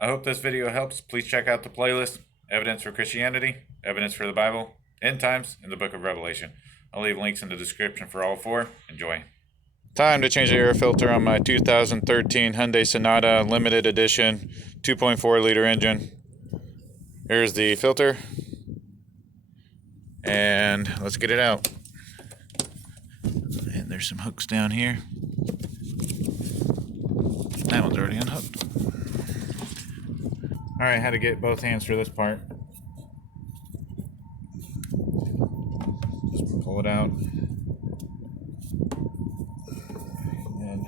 I hope this video helps. Please check out the playlist, Evidence for Christianity, Evidence for the Bible, End Times, and the Book of Revelation. I'll leave links in the description for all four. Enjoy. Time to change the air filter on my 2013 Hyundai Sonata Limited Edition 2.4 liter engine. Here's the filter, and let's get it out. And there's some hooks down here. That one's already unhooked. Alright, had to get both hands for this part. Just pull it out. And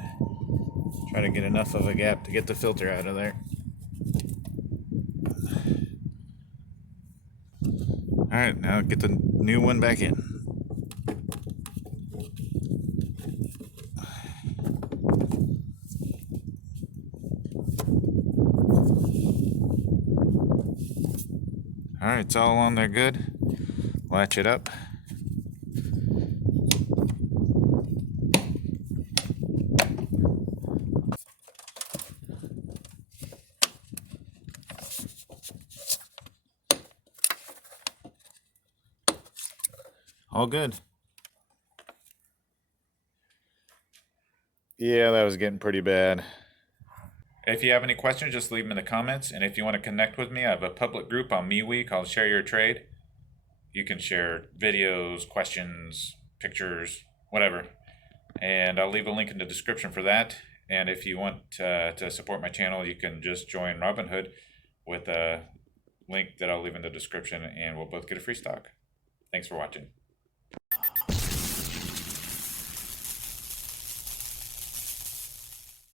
try to get enough of a gap to get the filter out of there. Alright, now get the new one back in. Alright, it's all on there good. Latch it up. All good. Yeah, that was getting pretty bad. If you have any questions, just leave them in the comments. And if you want to connect with me, I have a public group on MeWe called Share Your Trade. You can share videos, questions, pictures, whatever. And I'll leave a link in the description for that. And if you want to support my channel, you can just join Robinhood with a link that I'll leave in the description, and we'll both get a free stock. Thanks for watching.